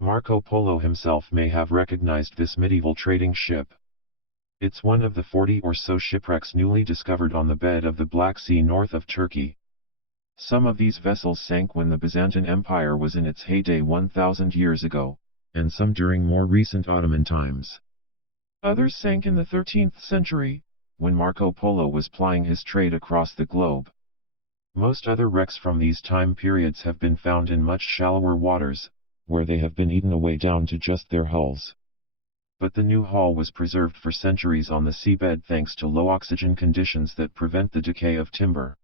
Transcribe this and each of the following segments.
Marco Polo himself may have recognized this medieval trading ship. It's one of the 40 or so shipwrecks newly discovered on the bed of the Black Sea north of Turkey. Some of these vessels sank when the Byzantine Empire was in its heyday 1,000 years ago, and some during more recent Ottoman times. Others sank in the 13th century, when Marco Polo was plying his trade across the globe. Most other wrecks from these time periods have been found in much shallower waters, where they have been eaten away down to just their hulls. But the new hull was preserved for centuries on the seabed thanks to low oxygen conditions that prevent the decay of timber.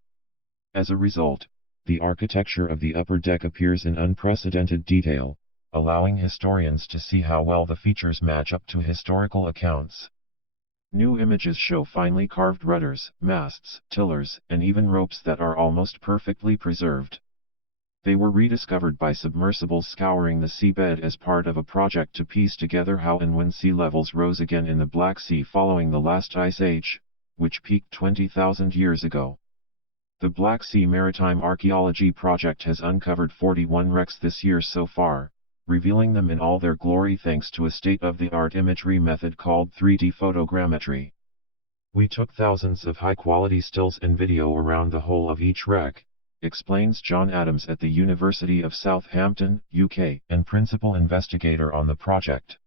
As a result, the architecture of the upper deck appears in unprecedented detail, allowing historians to see how well the features match up to historical accounts. New images show finely carved rudders, masts, tillers, and even ropes that are almost perfectly preserved. They were rediscovered by submersibles scouring the seabed as part of a project to piece together how and when sea levels rose again in the Black Sea following the last ice age, which peaked 20,000 years ago. The Black Sea Maritime Archaeology Project has uncovered 41 wrecks this year so far, revealing them in all their glory thanks to a state-of-the-art imagery method called 3D photogrammetry. We took thousands of high-quality stills and video around the whole of each wreck, explains John Adams at the University of Southampton, UK, and principal investigator on the project.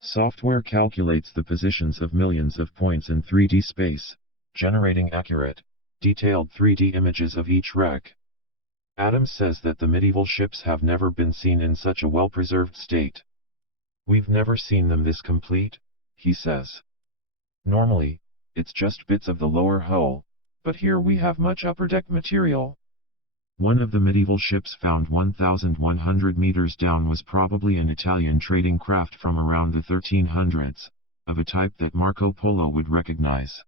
Software calculates the positions of millions of points in 3D space, generating accurate, detailed 3D images of each wreck. Adams says that the medieval ships have never been seen in such a well-preserved state. We've never seen them this complete, he says. Normally, it's just bits of the lower hull, but here we have much upper deck material. One of the medieval ships found 1,100 meters down was probably an Italian trading craft from around the 1300s, of a type that Marco Polo would recognize.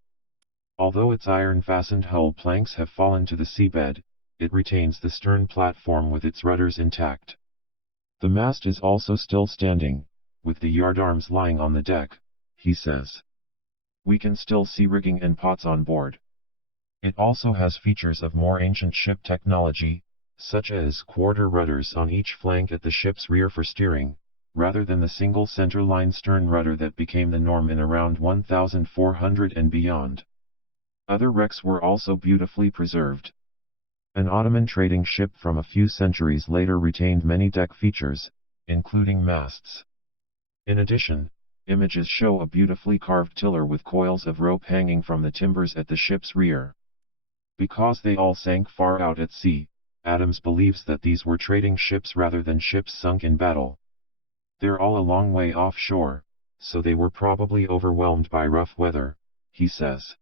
Although its iron-fastened hull planks have fallen to the seabed, it retains the stern platform with its rudders intact. The mast is also still standing, with the yardarms lying on the deck, he says. We can still see rigging and pots on board. It also has features of more ancient ship technology, such as quarter rudders on each flank at the ship's rear for steering, rather than the single center-line stern rudder that became the norm in around 1400 and beyond. Other wrecks were also beautifully preserved. An Ottoman trading ship from a few centuries later retained many deck features, including masts. In addition, images show a beautifully carved tiller with coils of rope hanging from the timbers at the ship's rear. Because they all sank far out at sea, Adams believes that these were trading ships rather than ships sunk in battle. They're all a long way offshore, so they were probably overwhelmed by rough weather, he says.